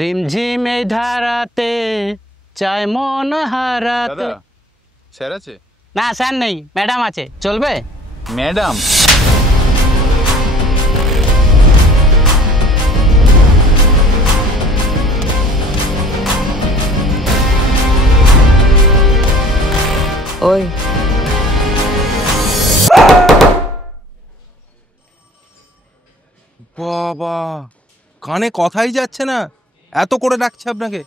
রিমঝিম এই ধারাতে চাই মন হারাতে। দাদা স্যার আছে? না স্যার নেই, ম্যাডাম আছে, চলবে? ম্যাডাম ওই বাবা, কানে কথাই যাচ্ছে না, এত করে ডাকছে আপনাকে।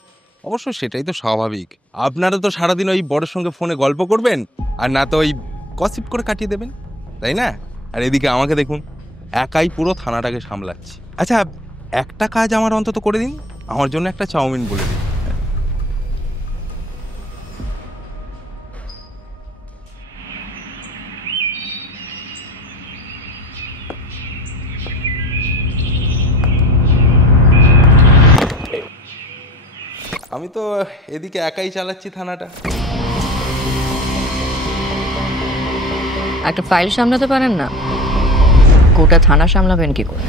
অবশ্য সেটাই তো স্বাভাবিক, আপনারা তো সারাদিন ওই বড়ের সঙ্গে ফোনে গল্প করবেন আর না তো ওই গসিপ করে কাটিয়ে দেবেন, তাই না? আর এদিকে আমাকে দেখুন, একাই পুরো থানাটাকে সামলাচ্ছি। আচ্ছা, একটা কাজ আমার অন্তত করে দিন, আমার জন্য একটা চাউমিন বলে দিন। আমি তো এদিকে একাই চালাচ্ছি থানাটা। একটা ফাইল সামলাতে পারেন না, গোটা থানা সামলাবেন কি করে?